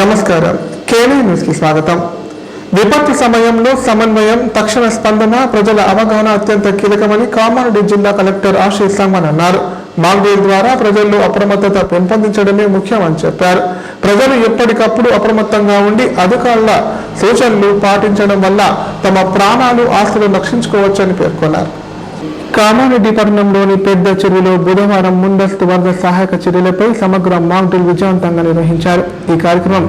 నమస్కారం. KV news కి స్వాగతం. విపత్తు సమయంలో సమన్వయం, తక్షణ స్పందన, ప్రజల అవగాహన అత్యంత కీలకమని కామారెడ్డి జిల్లా కలెక్టర్ ఆశీష్ సంగమన్ అన్నారు. మాక్ డ్రిల్ ద్వారా ప్రజల్లో అప్రమత్తత పెంపొందించడమే ముఖ్యమని చెప్పారు. ప్రజలు ఎప్పటికప్పుడు అప్రమత్తంగా ఉండి అధికారుల సూచనలు పాటించడం వల్ల తమ ప్రాణాలు, ఆస్తులు రక్షించుకోవచ్చని పేర్కొన్నారు. కామారెడ్డి పట్టణంలోని పెద్ద చెరువులో బుధవారం ముందస్తు వరద సహాయక చర్యలపై సమగ్ర మాక్ డ్రిల్ విజయవంతంగా నిర్వహించారు. ఈ కార్యక్రమం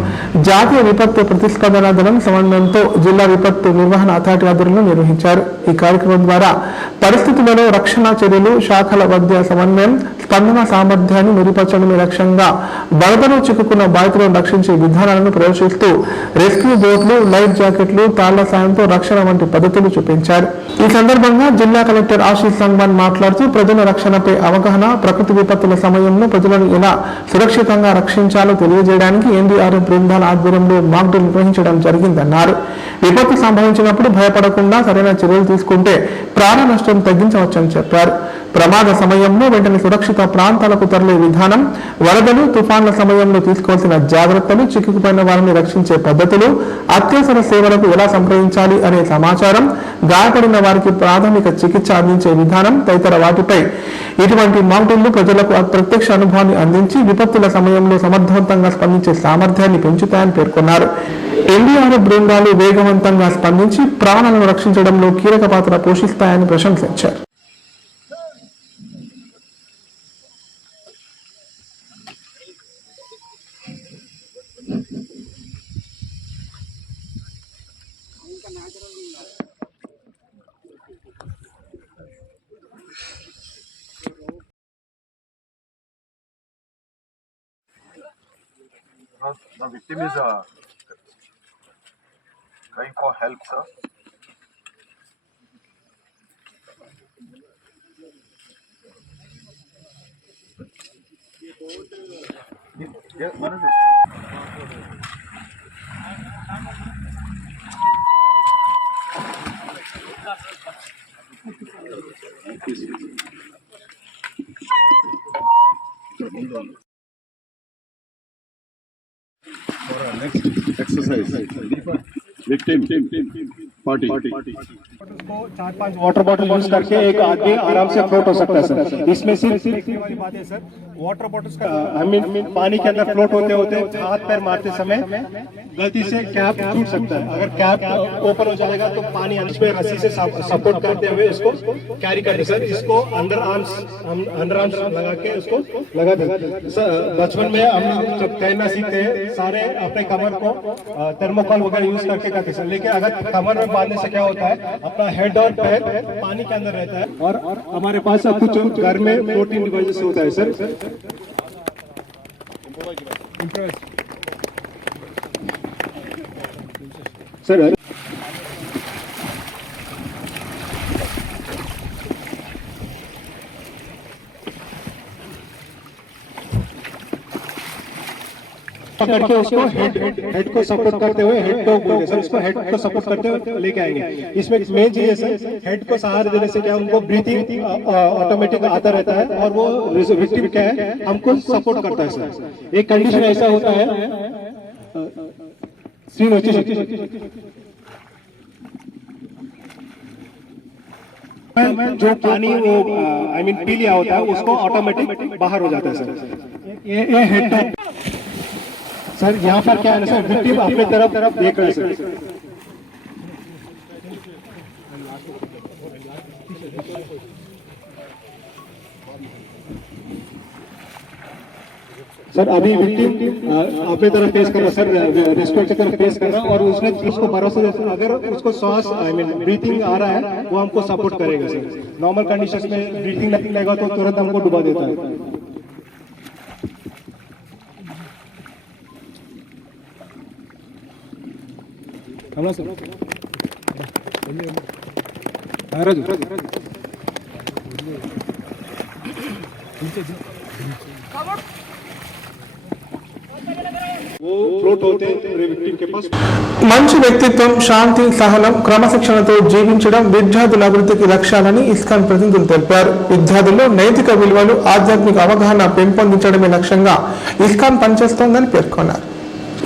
జాతీయ విపత్తు ప్రతిస్పందన దళం సమన్వయంతో జిల్లా విపత్తు నిర్వహణ అథారిటీ ఆధ్వర్యంలో నిర్వహించారు. ఈ కార్యక్రమం ద్వారా పరిస్థితులలో రక్షణ చర్యలు, శాఖల మధ్య సమన్వయం, స్పందన సామర్థ్యాన్ని మెరుగుపరచడమే లక్ష్యంగా వరదలో చిక్కుకున్న బాధితులను రక్షించే విధానాలను ప్రదర్శిస్తూ రెస్క్యూ బోట్లు, లైఫ్ జాకెట్లు, తాళ్ల సాయంతో రక్షణ వంటి పద్ధతులు చూపించారు. ఈ సందర్భంగా జిల్లా కలెక్టర్ ఆశీష్ సంగమన్ మాట్లాడుతూ ప్రజల రక్షణపై అవగాహన, ప్రకృతి విపత్తుల సమయంలో ప్రజలను ఎలా సురక్షితంగా రక్షించాలో తెలియజేయడానికి ఎన్డీఆర్ఎఫ్ బృందాల ఆధ్వర్యంలో మాక్ డ్రిల్ నిర్వహించడం జరిగిందన్నారు. విపత్తు సంభవించినప్పుడు భయపడకుండా సరైన చర్యలు తీసుకుంటే ప్రాణ నష్టం తగ్గించవచ్చని చెప్పారు. ప్రమాద సమయంలో వెంటనే సురక్షిత ప్రాంతాలకు తరలే విధానం, వరదలు, తుఫాన్ల సమయంలో తీసుకోవాల్సిన జాగ్రత్తలు, చిక్కుకుపోయిన వారిని రక్షించే పద్ధతులు, అత్యవసర సేవలకు ఎలా సంప్రదించాలి అనే సమాచారం, గాయపడిన వారికి ప్రాథమిక చికిత్స అందించే విధానం తదితర వాటిపై ఇటువంటి మాక్ డ్రిల్లు ప్రజలకు ప్రత్యక్ష అనుభవాన్ని అందించి విపత్తుల సమయంలో సమర్థవంతంగా స్పందించే సామర్థ్యాన్ని పెంచుతాయని పేర్కొన్నారు. ఎన్డీఆర్ఎఫ్ బృందాలు వేగవంతంగా స్పందించి ప్రాణాలను రక్షించడంలో కీలక పాత్ర పోషిస్తాయని ప్రశంసించారు. The victim is crying for help, sir. Yeah, Manoj. For our next exercise, victim party. को 4-5 वाटर बॉटल यूज करके एक आदमी आराम से फ्लोट हो सकता है सर. इसमें सिर्फ देखने वाली बात है सर, वाटर बॉटल्स का पानी के अंदर फ्लोट होते होते हाथ पैर मारते समय गलती से कैप छूट सकता है. अगर कैप ओपन हो जाएगा तो पानी अंश में रस्सी से सपोर्ट करते हुए इसको कैरी करते सर. इसको अंडर आर्म्स लगा के इसको लगा देते सर. बचपन में हम जब तैरना सीखते हैं सारे अपने कमर को थर्मोकॉल वगैरह यूज करके करते सर. लेकिन अगर कमर में बांधने से क्या होता है, अपना हेड और पैर पानी के अंदर रहता है. और हमारे पास अब कुछ घर में फ्लोटिंग डिवाइसेस होता है सर. सर पकड़ के उसको हेड को सपोर्ट करते हुए हेड को बोलते सर, उसको हेड को सपोर्ट करते हुए लेके आएंगे. इसमें मेन चीज है सर, हेड को सहारा देने से क्या उनको ब्रीथिंग ऑटोमेटिक आता रहता है और वो विक्टिम क्या है हमको सपोर्ट करता है सर. एक कंडीशन ऐसा होता है जो पानी वो पी लिया होता है उसको ऑटोमेटिक बाहर हो जाता है सर. ये हेड सर यहाँ पर क्या है ना सर, विक्टिम अपने तरफ देख रहे हैं सर. सर अभी विक्टिम अपने तरफ फेस कर रहा है सर, रेस्क्यू की तरफ फेस कर रहा है और उसने उसको भरोसा अगर उसको सांस ब्रीथिंग आ रहा है वो हमको सपोर्ट करेगा सर. नॉर्मल कंडीशन में ब्रीथिंग नहीं लगेगा तो तुरंत हमको डुबा देता है. మంచి వ్యక్తిత్వం, శాంతి, సహనం, క్రమశిక్షణతో జీవించడం విద్యార్థుల అభివృద్ధికి లక్ష్యాలని ఇస్కాన్ ప్రతినిధులు తెలిపారు. విద్యార్థుల్లో నైతిక విలువలు, ఆధ్యాత్మిక అవగాహన పెంపొందించడమే లక్ష్యంగా ఇస్కాన్ పనిచేస్తోందని పేర్కొన్నారు.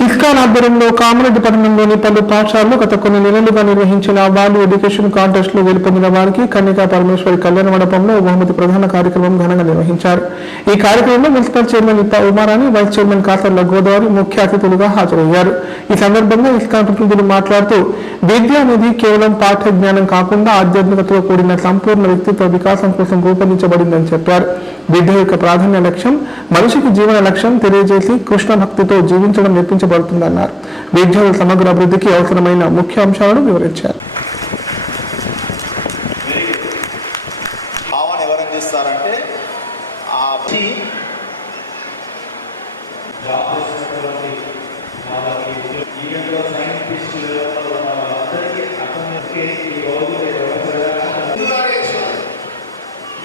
ఇస్కాన్ ఆధ్వర్యంలో కామారెడ్డి పట్టణంలోని పలు పాఠశాలలు గత కొన్ని నెలలుగా నిర్వహించిన వాల్యూ ఎడ్యుకేషన్ కాంటెస్ట్ లో గెలుపొందిన వారికి కన్యకా పరమేశ్వరి కళ్యాణ మండపంలో బహుమతి ప్రధాన కార్యక్రమం ఘనంగా నిర్వహించారు. ఈ కార్యక్రమంలో municipal chairman Itta Umarani, vice chairman Kasarla Godavari ముఖ్య అతిథులుగా హాజరయ్యారు. ఈ సందర్భంగా ఇస్కాన్ ప్రతినిధులు మాట్లాడుతూ విద్య అనేది కేవలం పాఠ్య జ్ఞానం కాకుండా ఆధ్యాత్మికతతో కూడిన సంపూర్ణ వ్యక్తిత్వ వికాసం కోసం రూపొందించబడిందని చెప్పారు. విద్య యొక్క ప్రాధాన్య లక్ష్యం మనిషికి జీవన లక్ష్యం తెలియజేసి కృష్ణ భక్తితో జీవించడం నేర్పించబడుతుందన్నారు. విద్యార్థుల సమగ్ర అభివృద్ధికి అవసరమైన ముఖ్య అంశాలను వివరించారు. భావన ఎవరైనా చేస్తారంటే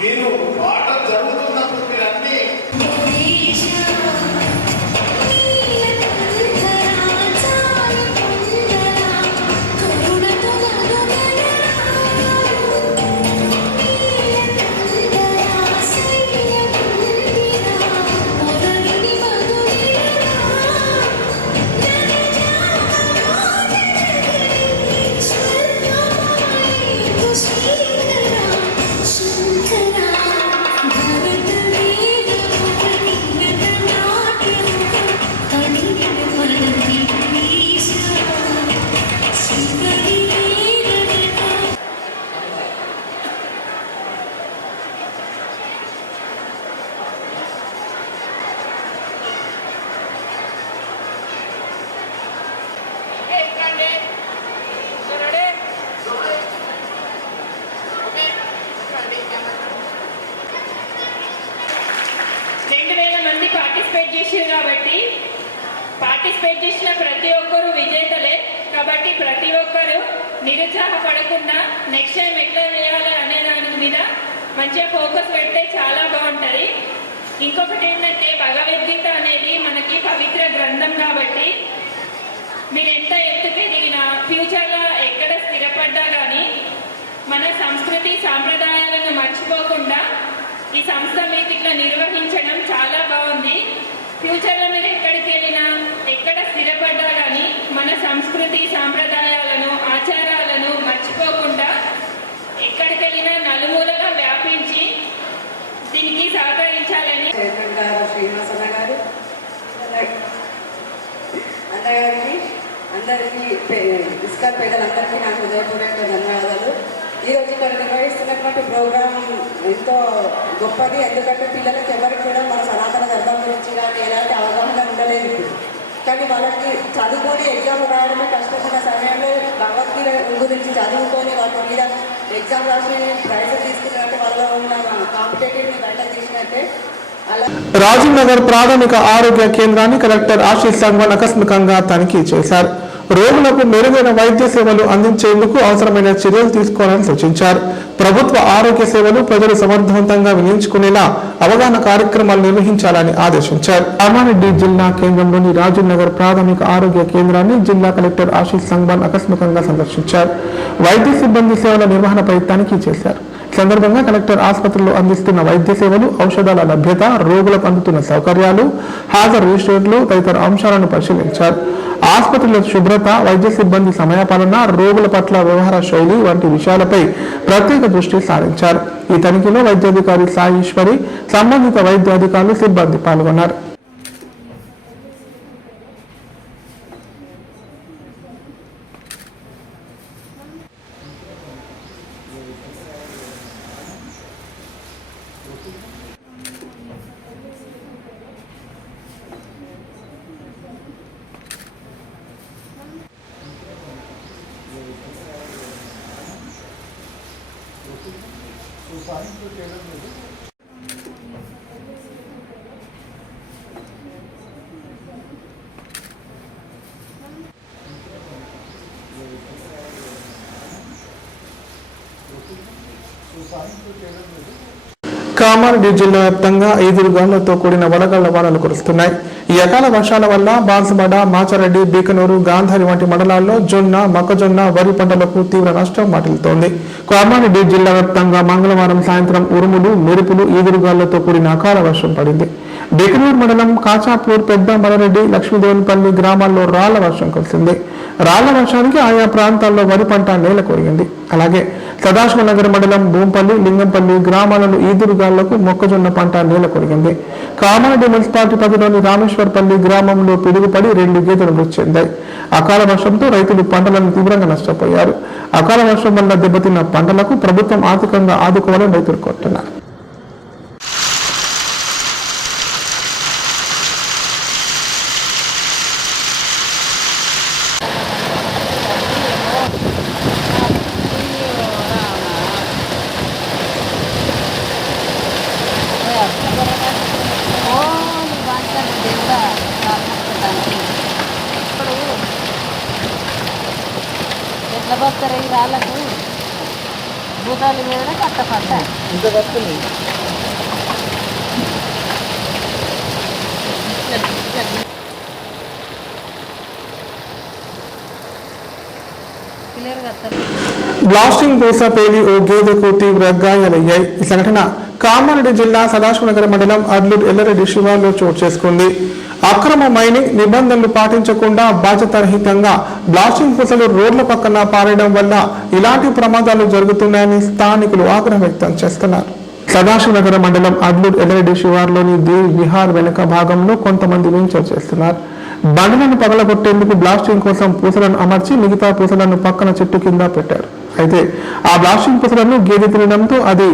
మీరు పాట జరుగుతున్నప్పుడు మీరు అన్ని పార్టిసిపేట్ చేసిన ప్రతి ఒక్కరు విజేతలే. కాబట్టి ప్రతి ఒక్కరు నిరుత్సాహపడకుండా నెక్స్ట్ టైం ఎట్లా చేయాలి అనే దాని మీద మంచిగా ఫోకస్ పెడితే చాలా బాగుంటుంది. ఇంకొకటి ఏంటంటే భగవద్గీత అనేది మనకి పవిత్ర గ్రంథం కాబట్టి మీరు ఎంత ఎత్తుకు ఎదిగినా ఫ్యూచర్లో ఎక్కడ స్థిరపడ్డా కానీ మన సంస్కృతి సాంప్రదాయాలను మర్చిపోకుండా ఈ సంస్థ మీకు ఇట్లా నిర్వహించడం చాలా బాగుంది. ఫ్యూచర్లో మీరు ఎక్కడికి వెళ్ళినా ఎక్కడ స్థిరపడ్డా కానీ మన సంస్కృతి సాంప్రదాయాలను ఆచారాలను మర్చిపోకుండా ఎక్కడికి వెళ్ళినా నలుమూలగా వ్యాపించి దీనికి సహకరించాలని శ్రీనివాసన్న గారు అన్నగారికి అందరికీ ఇస్కాన్ పేదలందరికీ నాకు హృదయపూర్వక ధన్యవాదాలు. ఈరోజు ఇక్కడ నిర్వహిస్తున్నటువంటి ప్రోగ్రాం ఎంతో గొప్పది. ఎందుకంటే పిల్లలకి ఎవరికి కూడా మన సనాతన ధర్మం గురించి కానీ ఎలాంటి అవగాహన ఉండలేదు. కానీ వాళ్ళకి చదువుకొని ఎగ్జామ్ రాయడమే కష్టమైన సమయంలో భగవద్గీత గురించి చదువుకొని వాళ్ళ మీద ఎగ్జామ్ రాసి ప్రైజ్ తీసుకున్నట్టే వాళ్ళలో ఉన్న కాంపిటేటివ్ని బయట తీసినట్టే. రాజీవ్ నగర్ ప్రాథమిక ఆరోగ్య కేంద్రాన్ని కలెక్టర్ ఆశీష్ సంగ్వాన్ ఆకస్మికంగా తనిఖీ చేశారు. రోగులకు మెరుగైన వైద్య సేవలు అందించేందుకు అవసరమైన చర్యలు తీసుకోవాలని సూచించారు. ప్రభుత్వ ఆరోగ్య సేవలు ప్రజలు సమర్థవంతంగా వినియోగించుకునేలా అవగాహన కార్యక్రమాలు నిర్వహించాలని ఆదేశించారు. కామారెడ్డి జిల్లా కేంద్రంలోని రాజీవ్ నగర్ ప్రాథమిక ఆరోగ్య కేంద్రాన్ని జిల్లా కలెక్టర్ ఆశీష్ సంగ్వాన్ ఆకస్మికంగా సందర్శించారు. వైద్య సిబ్బంది సేవల నిర్వహణపై తనిఖీ చేశారు. సందర్భంగా కలెక్టర్ ఆసుపత్రిలో అందిస్తున్న వైద్య సేవలు, ఔషధాల లభ్యత, రోగులకు అందుతున్న సౌకర్యాలు, హాజరు రిజిస్టర్లు తదితర అంశాలను పరిశీలించారు. ఆసుపత్రిలో శుభ్రత, వైద్య సిబ్బంది సమయపాలన, రోగుల పట్ల వ్యవహార శైలి వంటి విషయాలపై ప్రత్యేక దృష్టి సారించారు. ఈ తనిఖీలో వైద్యాధికారి సాయి ఈశ్వరి, సంబంధిత వైద్యాధికారులు, సిబ్బంది పాల్గొన్నారు. కామారెడ్డి జిల్లా వ్యాప్తంగా 5 గంటలతో కూడిన వడగళ్ల వానలు కురుస్తున్నాయి. ఈ అకాల వర్షాల వల్ల బాన్సువాడ, మాచారెడ్డి, బీకనూరు, గాంధారి వంటి మండలాల్లో జొన్న, మొక్కజొన్న, వరి పంటలకు తీవ్ర నష్టం వాటిల్తోంది. కామారెడ్డి జిల్లా వ్యాప్తంగా మంగళవారం సాయంత్రం ఉరుములు, మెరుపులు, ఈదురుగాళ్లతో కూడిన అకాల వర్షం పడింది. డెకనూరు మండలం కాచాపూర్, పెద్ద మలరెడ్డి, లక్ష్మీదేవనపల్లి గ్రామాల్లో రాళ్ల వర్షం కురిసింది. రాళ్ల వర్షానికి ఆయా ప్రాంతాల్లో వరి పంట నేల కొరిగింది. అలాగే సదాశివనగర్ మండలం భూంపల్లి, లింగంపల్లి గ్రామాలను ఈదురుగాళ్లకు మొక్కజొన్న పంట నేల కొరిగింది. కామారెడ్డి మున్సిపాలిటీ పరిధిలోని రామేశ్వర్పల్లి గ్రామంలో పిడుగుపడి 2 గేదెలు మృతి చెందాయి. అకాల వర్షంతో రైతులు పంటలను తీవ్రంగా నష్టపోయారు. అకాల వర్షం వల్ల దెబ్బతిన్న పంటలకు ప్రభుత్వం ఆర్థికంగా ఆదుకోవాలని రైతులు కోరుతున్నారు. ఎట్లా బతారు ఈ రాళ్ళకు భూతాల మీద కట్టపడ్డా ఇంత వస్తుంది. బ్లాస్టింగ్ పూస పేలి ఓ గేదెకు తీవ్ర గాయాలయ్యాయి. ఈ సంఘటన కామారెడ్డి జిల్లా సదాశివనగర్ మండలం అడ్లూరు ఎల్లరెడ్డి శివార్లో చోటు చేసుకుంది. అక్రమ మైనింగ్ నిబంధనలు పాటించకుండా బాధ్యతారహితంగా బ్లాస్టింగ్ పూసలు రోడ్ల పక్కన పారేయడం వల్ల ఇలాంటి ప్రమాదాలు జరుగుతున్నాయని స్థానికులు ఆగ్రహం వ్యక్తం చేస్తున్నారు. సదాశివనగర్ మండలం అడ్లూరు ఎల్లరెడ్డి శివార్లోని దేవి విహార్ వెనుక భాగంలో కొంతమంది వెంచర్ చేస్తున్నారు. బండలను పగలగొట్టేందుకు బ్లాస్టింగ్ కోసం పూసలను అమర్చి మిగతా పూసలను పక్కన చెట్టు కింద పెట్టారు. అయితే ఆ బ్లాస్టింగ్ పూసలను గేదె తినడంతో అది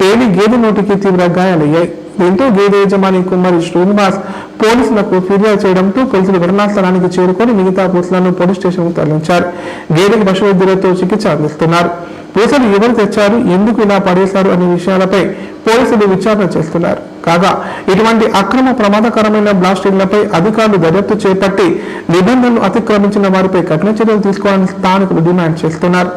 పేలి గేదె నోటికి తీవ్ర గాయాలయ్యాయి. దీంతో గేదె యజమాని కుమారి శ్రీనివాస్ పోలీసులకు ఫిర్యాదు చేయడంతో పోలీసులు ఘటనా స్థలానికి చేరుకొని మిగతా పూసలను పోలీస్ స్టేషన్కు తరలించారు. గేదెకి పశువైద్యులతో చికిత్స అందిస్తున్నారు. పూసలు ఎవరు తెచ్చారు, ఎందుకు ఇలా పడేశారు అనే విషయాలపై పోలీసులు విచారణ చేస్తున్నారు. కాగా ఇటువంటి అక్రమ ప్రమాదకరమైన బ్లాస్టింగ్లపై అధికారులు దర్యాప్తు చేపట్టి నిబంధనలు అతిక్రమించిన వారిపై కఠిన చర్యలు తీసుకోవాలని స్థానికులు డిమాండ్ చేస్తున్నారు.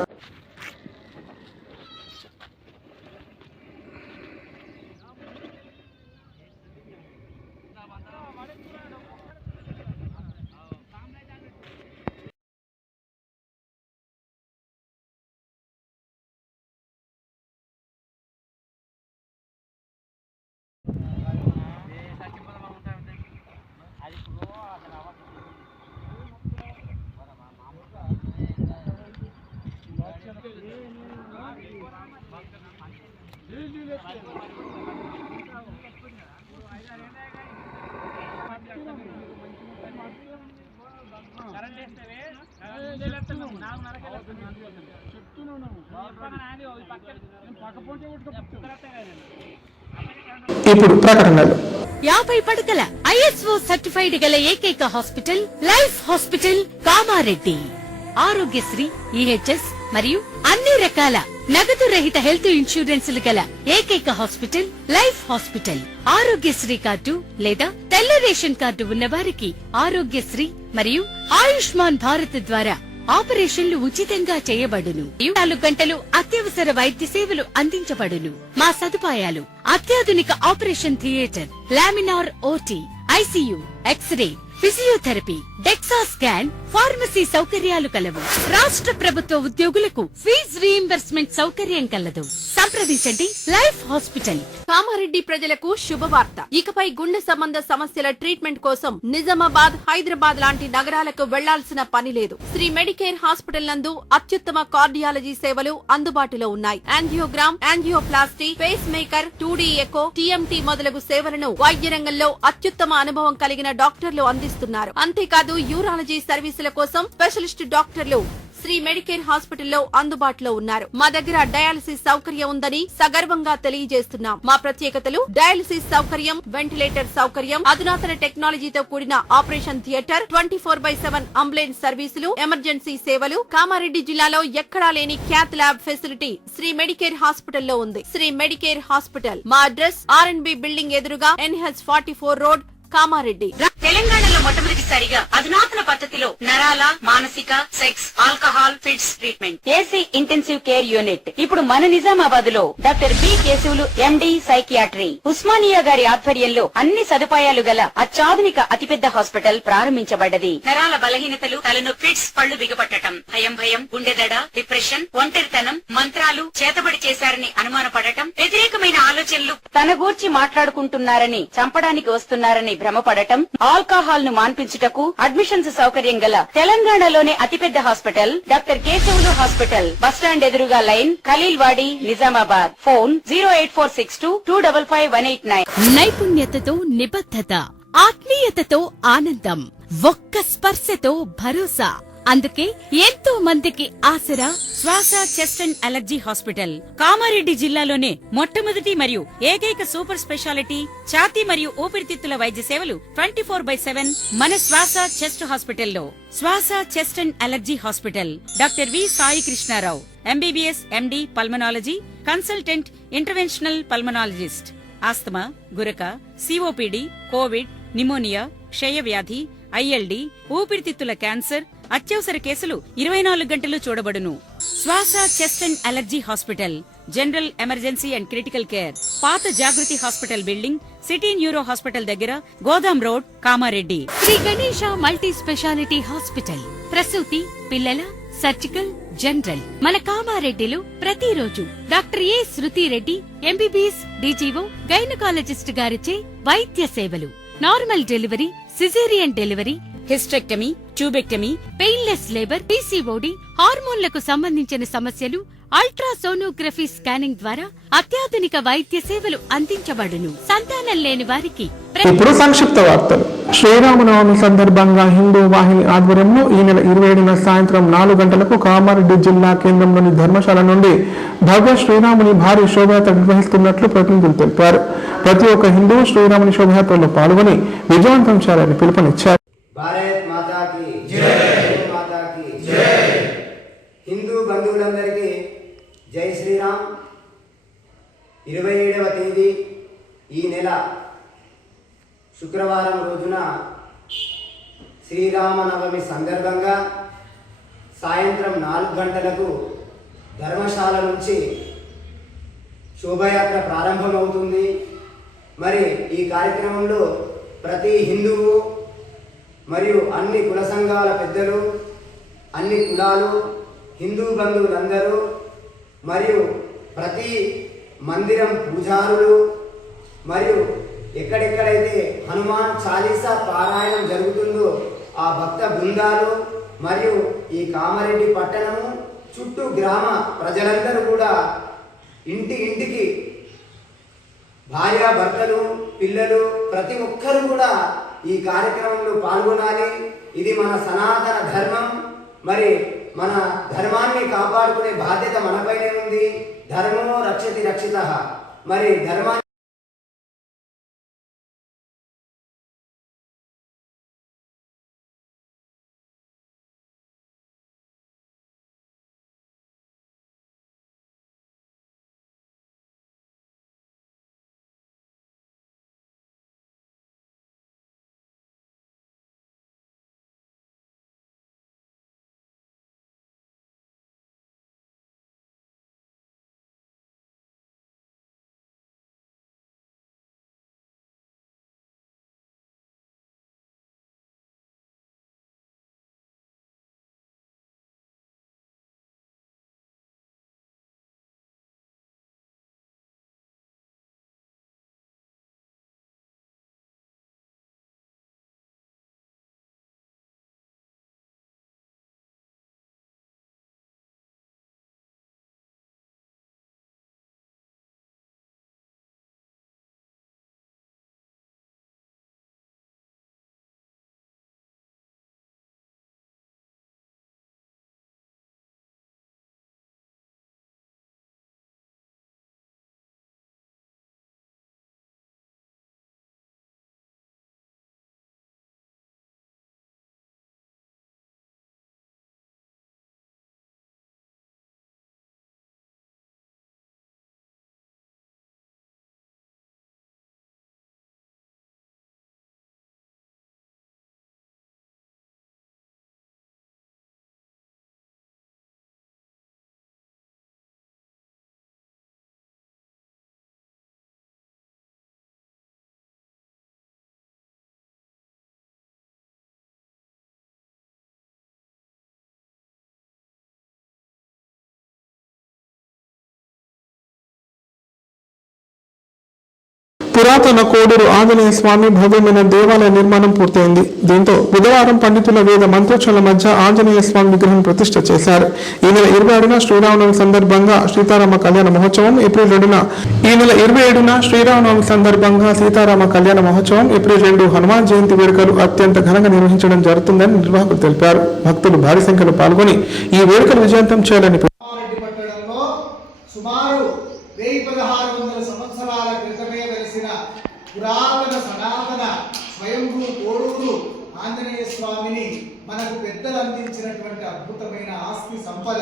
ఇప్పుడు ప్రకటనలు. 50 పడకల ISO సర్టిఫైడ్ గల ఏకైక hospital life hospital Kamareddy. Aarogyasri, EHS మరియు అన్ని రకాల నగదు రహిత హెల్త్ ఇన్సూరెన్సులు గల ఏకైక hospital life hospital. Aarogyasri card లేదా తెల్ల రేషన్ కార్డు ఉన్న వారికి ఆరోగ్యశ్రీ మరియు ఆయుష్మాన్ భారత్ ద్వారా ఆపరేషన్లు ఉచితంగా చేయబడును. 24 గంటలు అత్యవసర వైద్య సేవలు అందించబడును. మా సదుపాయాలు: అత్యాధునిక operation theatre, laminar OT, ICU, x-ray, physiotherapy, dexa scan, pharmacy సౌకర్యాలు కలవు. రాష్ట్ర ప్రభుత్వ ఉద్యోగులకు ఫీజు రీయింబర్స్మెంట్ సౌకర్యం కలదు. సంప్రదించండి లైఫ్ హాస్పిటల్. కామారెడ్డి ప్రజలకు శుభవార్త. ఇకపై గుండె సంబంధ సమస్యల ట్రీట్మెంట్ కోసం నిజామాబాద్, హైదరాబాద్ లాంటి నగరాలకు వెళ్లాల్సిన పని లేదు. శ్రీ మెడికేర్ హాస్పిటల్ నందు అత్యుత్తమ కార్డియాలజీ సేవలు అందుబాటులో ఉన్నాయి. Angiogram, angioplasty, pacemaker, 2D echo, TMT మొదలగు సేవలను వైద్య రంగంలో అత్యుత్తమ అనుభవం కలిగిన డాక్టర్లు అందిస్తున్నారు. అంతేకాదు యూరాలజీ సర్వీసుల కోసం స్పెషలిస్ట్ డాక్టర్లు శ్రీ మెడికేర్ హాస్పిటల్లో అందుబాటులో ఉన్నారు. మా దగ్గర డయాలసిస్ సౌకర్యం ఉందని సగర్వంగా తెలియజేస్తున్నాం. మా ప్రత్యేకతలు: డయాలసిస్ సౌకర్యం, వెంటిలేటర్ సౌకర్యం, అధునాతన టెక్నాలజీతో కూడిన ఆపరేషన్ థియేటర్, 24/7 అంబులెన్స్ సర్వీసులు, ఎమర్జెన్సీ సేవలు. కామారెడ్డి జిల్లాలో ఎక్కడా లేని cath lab facility Sri medicare హాస్పిటల్లో ఉంది. శ్రీ మెడికేర్ హాస్పిటల్ మా అడ్రస్ RNB బిల్డింగ్ ఎదురుగా NH44 రోడ్, కామారెడ్డి. తెలంగాణలో మొట్టమొదటిసారిగా అధునాతన పద్ధతిలో నరాల, మానసిక, sex, alcohol, fits treatment, AC intensive care unit ఇప్పుడు మన నిజామాబాద్ లో doctor B Keshavulu MD psychiatry Osmania గారి ఆధ్వర్యంలో అన్ని సదుపాయాలు గల అత్యాధునిక అతిపెద్ద హాస్పిటల్ ప్రారంభించబడ్డది. నరాల బలహీనతలు, తలనొప్పి, ఫిట్స్, పళ్లు బిగపట్టడం, భయం, గుండెదడ, డిప్రెషన్, ఒంటరితనం, మంత్రాలు చేతబడి చేశారని అనుమానపడటం, వ్యతిరేకమైన ఆలోచనలు, తన గూర్చి మాట్లాడుకుంటున్నారని, చంపడానికి వస్తున్నారని భ్రమపడటం, ఆల్కహాల్ ను మాన్పించుటకు అడ్మిషన్స్ సౌకర్యం గల తెలంగాణలోనే అతిపెద్ద hospital doctor Keshavulu hospital, bus stand ఎదురుగా లైన్, ఖలీల్ వాడి, నిజామాబాద్. ఫోన్ 08462255189. నైపుణ్యతతో నిబద్ధత, ఆత్మీయతతో ఆనందం, ఒక్క స్పర్శతో భరోసా. అందుకే ఎంతో మందికి ఆసరా శ్వాస chest and allergy hospital. Kamareddy జిల్లాలోనే మొట్టమొదటి మరియు ఏకైక సూపర్ స్పెషాలిటీ ఛాతీ మరియు ఊపిరితిత్తుల వైద్య సేవలు 24/7 మన శ్వాస చెస్ట్ హాస్పిటల్లో. Swasa chest and allergy hospital doctor V Sai Krishnarao MBBS MD pulmonology, consultant interventional pulmonologist. Asthma, గురక, సిఓపిడి, కోవిడ్, నిమోనియా, క్షయవ్యాధి, ఐఎల్డి, ఊపిరితిత్తుల క్యాన్సర్, అత్యవసర కేసులు 24 గంటలు చూడబడును. Swasa chest and allergy hospital, general emergency and critical care, పాత Jagruthi hospital building, city neuro hospital దగ్గర, Godam road, Kamareddy. Sri Ganesha multi speciality hospital, ప్రసూతి, పిల్లల, సర్జికల్, జనరల్. మన కామారెడ్డిలో ప్రతిరోజు doctor A Sruthi Reddy MBBS DGO gynaecologist గారిచే వైద్య సేవలు. Normal delivery, caesarean delivery, hysterectomy, tubectomy, painless labour, PCOD, హార్మోన్లకు సంబంధించిన సమస్యలు, అల్ట్రాసోనోగ్రఫీ స్కానింగ్ ద్వారా అత్యాధునిక వైద్య సేవలు అందించబడును. సంతానం లేని వారికి ఇప్పుడు సంక్షిప్త వార్తలు. శ్రీరామనవమి సందర్భంగా హిందూ వాహిని ఆధ్వర్యంలో ఈ నెల 27న సాయంత్రం 4 గంటలకు కామారెడ్డి జిల్లా కేంద్రంలోని ధర్మశాల నుండి భవ్య శ్రీరాముని భారీ శోభయాత్ర నిర్వహిస్తున్నట్లు ప్రతినిధులు తెలిపారు. ప్రతి ఒక్క హిందూ శ్రీరాముని శోభయాత్రలో పాల్గొని విజయవంతం చేయాలని పిలుపునిచ్చారు. భారత్ మాతా కీ జై, మాతా కీ జై. హిందూ బంధువులందరికీ జై శ్రీరామ్. 27వ తేదీ ఈ నెల శుక్రవారం రోజున శ్రీరామనవమి సందర్భంగా సాయంత్రం 4 గంటలకు ధర్మశాల నుంచి శోభయాత్ర ప్రారంభమవుతుంది. మరి ఈ కార్యక్రమంలో ప్రతి హిందువు మరియు అన్ని కుల సంఘాల పెద్దలు, అన్ని కులాలు, హిందూ బంధువులందరూ మరియు ప్రతి మందిరం పూజారులు మరియు ఎక్కడెక్కడైతే హనుమాన్ చాలీసా పారాయణం జరుగుతుందో ఆ భక్త బృందాలు మరియు ఈ కామారెడ్డి పట్టణము చుట్టూ గ్రామ ప్రజలందరూ కూడా ఇంటికి భార్యాభర్తలు, పిల్లలు ప్రతి ఒక్కరూ కూడా ఈ కార్యక్రమంలో పాల్గొనాలి. ఇది మన సనాతన ధర్మం. మరి మన ధర్మాన్ని కాపాడుకునే బాధ్యత మనపైనే ఉంది. ధర్మో రక్షతి రక్షితః. మరి ధర్మాన్ని పురాతన కోడూరు ఆంజనేయ స్వామి భవ్యమైన దేవాలయ నిర్మాణం పూర్తయింది. దీంతో బుధవారం పండితుల వేద మంత్రోచ్చల మధ్య ఆంజనేయ స్వామి విగ్రహం ప్రతిష్ఠ చేశారు. ఈ నెల 27న శ్రీరామనవమి సందర్భంగా సీతారామ కళ్యాణ మహోత్సవం, ఏప్రిల్ 27న శ్రీరామనవమి సందర్భంగా సీతారామ కళ్యాణ మహోత్సవం, ఏప్రిల్ 2 హనుమాన్ జయంతి వేడుకలు అత్యంత ఘనంగా నిర్వహించడం జరుగుతుందని నిర్వాహకులు తెలిపారు. భక్తులు భారీ సంఖ్యలో పాల్గొని ఈ వేడుకలు విజయవంతం చేయాలని సుమారు 1600 సంవత్సరాల క్రితమే వెలిసిన పురాతన సనాతన స్వయంభూ కోడూరు ఆంజనేయ స్వామిని మనకు పెద్దలు అందించినటువంటి అద్భుతమైన ఆస్తి సంపద.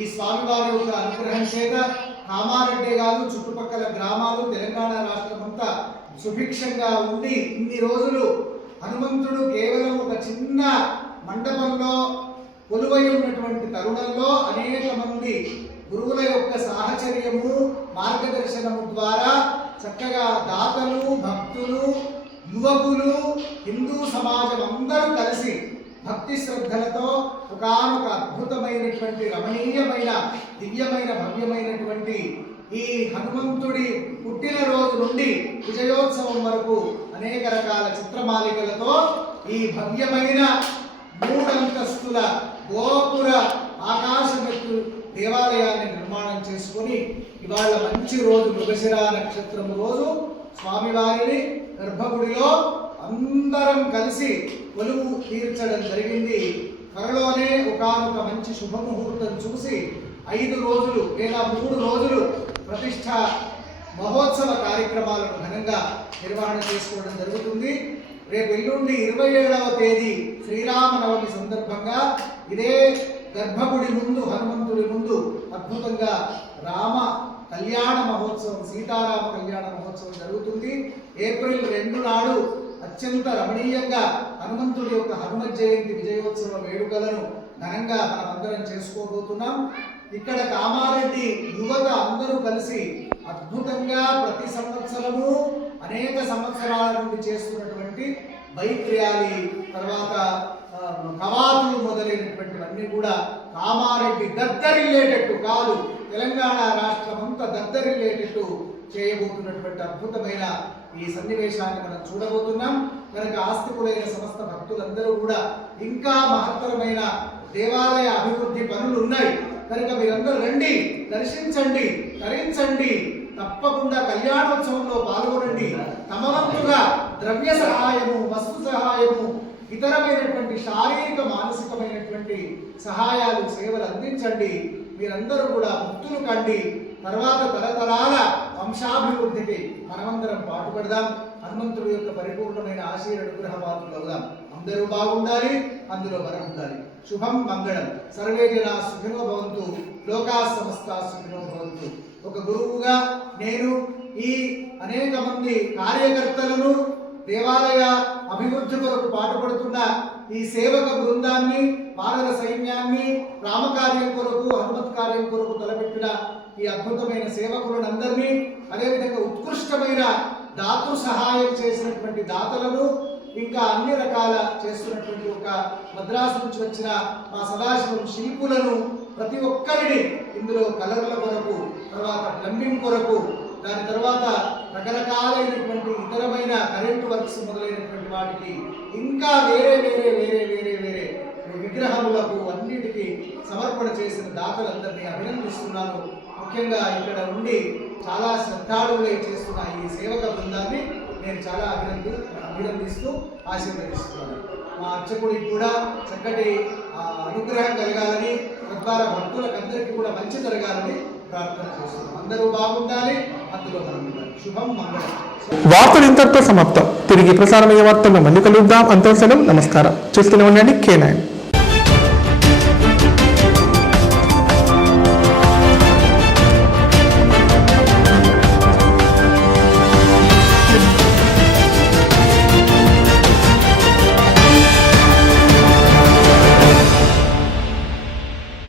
ఈ స్వామివారి యొక్క అనుగ్రహం చేత కామారెడ్డి గారు చుట్టుపక్కల గ్రామాలు తెలంగాణ రాష్ట్రమంతా సుభిక్షంగా ఉండి ఇన్ని రోజులు హనుమంతుడు కేవలం ఒక చిన్న మండపంలో కొలువై ఉన్నటువంటి తరుణంలో అనేక మంది గురువుల యొక్క సాహచర్యము మార్గదర్శనము ద్వారా చక్కగా దాతలు, భక్తులు, యువకులు, హిందూ సమాజం అందరూ కలిసి భక్తి శ్రద్ధలతో ఒకానొక అద్భుతమైనటువంటి రమణీయమైన దివ్యమైన భవ్యమైనటువంటి ఈ హనుమంతుడి పుట్టినరోజు నుండి విజయోత్సవం వరకు అనేక రకాల చిత్రమాలికలతో ఈ భవ్యమైన 3 అంతస్తుల గోపుర ఆకాశమెత్తు దేవాలయాన్ని నిర్మాణం చేసుకొని ఇవాళ మంచి రోజు మృగశిర నక్షత్రం రోజు స్వామివారిని గర్భగుడిలో అందరం కలిసి కొలువు తీర్చడం జరిగింది. త్వరలోనే ఒకానొక మంచి శుభముహూర్తం చూసి 5 రోజులు లేదా 3 రోజులు ప్రతిష్ట మహోత్సవ కార్యక్రమాలను ఘనంగా నిర్వహణ చేసుకోవడం జరుగుతుంది. రేపు ఎల్లుండి 27వ తేదీ శ్రీరామనవమి సందర్భంగా ఇదే గర్భగుడి ముందు హనుమంతుడి ముందు అద్భుతంగా రామ కళ్యాణ మహోత్సవం, సీతారామ కళ్యాణ మహోత్సవం జరుగుతుంది. ఏప్రిల్ 2 నాడు అత్యంత రమణీయంగా హనుమంతుడి యొక్క హనుమత్ జయంతి విజయోత్సవ వేడుకలను ఘనంగా మనమందరం చేసుకోబోతున్నాం. ఇక్కడ కామారెడ్డి యువత అందరూ కలిసి అద్భుతంగా ప్రతి సంవత్సరము అనేక సంవత్సరాల నుండి చేస్తున్నటువంటి బైక్ ర్యాలీ, తర్వాత కవాతులు మొదలైనటువంటివన్నీ కూడా కామారెడ్డి దద్దరిల్లేటట్టు కాదు, తెలంగాణ రాష్ట్రం అంతా దద్దరిల్లేటట్టు చేయబోతున్నటువంటి అద్భుతమైన ఈ సన్నివేశాన్ని మనం చూడబోతున్నాం. కనుక ఆస్తికులైన సమస్త భక్తులందరూ కూడా ఇంకా మహత్తరమైన దేవాలయ అభివృద్ధి పనులు ఉన్నాయి కనుక మీరందరూ రండి, దర్శించండి, తరించండి, తప్పకుండా కళ్యాణోత్సవంలో పాల్గొనండి. తమ వంతుగా ద్రవ్య సహాయము, వస్తు సహాయము, ఇతరమైనటువంటి శారీరక మానసికమైనటువంటి సహాయాలు, సేవలు అందించండి. మీరందరూ కూడా ముక్తులు కండి. తర్వాత తరతరాల వంశాభివృద్ధికి మనమందరం పాటుపడదాం. హనుమంతుడి యొక్క పరిపూర్ణమైన ఆశీర్వాద అనుగ్రహ పాత్రలు అవుదాం. అందరూ బాగుండాలి, అందులో మనం ఉండాలి. శుభం మంగళం. సర్వే జనా సుఖినో భవంతు, లోకా సమస్తా సుఖినో భవంతు. ఒక గురువుగా నేను ఈ అనేక మంది కార్యకర్తలను, దేవాలయ అభివృద్ధి కొరకు పాటుపడుతున్న ఈ సేవక బృందాన్ని, వానర సైన్యాన్ని, రామకార్యం కొరకు, హనుమత్ కార్యం కొరకు తలపెట్టిన ఈ అద్భుతమైన సేవకులను అందరినీ, అదేవిధంగా ఉత్కృష్టమైన దాతృ సహాయం చేసినటువంటి దాతలను, ఇంకా అన్ని రకాల చేస్తున్నటువంటి ఒక మద్రాసు నుంచి వచ్చిన మా సదాశివం శిల్పులను, ప్రతి ఒక్కరిని ఇందులో కలర్ల కొరకు, తర్వాత ప్లంబింగ్ కొరకు, దాని తర్వాత రకరకాలైనటువంటి ఇతరమైన కరెంటు వర్క్స్ మొదలైనటువంటి వాటికి, ఇంకా వేరే వేరే వేరే వేరే వేరే విగ్రహములకు అన్నిటికీ సమర్పణ చేసిన దాతలందరినీ అభినందిస్తున్నాను. ముఖ్యంగా ఇక్కడ ఉండి చాలా శ్రద్ధాళువులై చేస్తున్న ఈ సేవక బృందాన్ని నేను చాలా అభినందిస్తూ ఆశీర్వదిస్తున్నాను. మా అర్చకుడికి కూడా చక్కటి అనుగ్రహం కలగాలని, తద్వారా భక్తులకు అందరికీ కూడా మంచి జరగాలని ప్రార్థన చేస్తున్నాం. అందరూ బాగుండాలి, అందులో మనం ఉండాలి. శుభం మంగళం. వార్తలు ఇంతటితో సమాప్తం. తిరిగి ప్రసారమయ్యే వార్తల్లో మళ్ళీ కలుద్దాం. అంతే సెలవు. నమస్కారం. చూస్తూనే ఉండండి K9.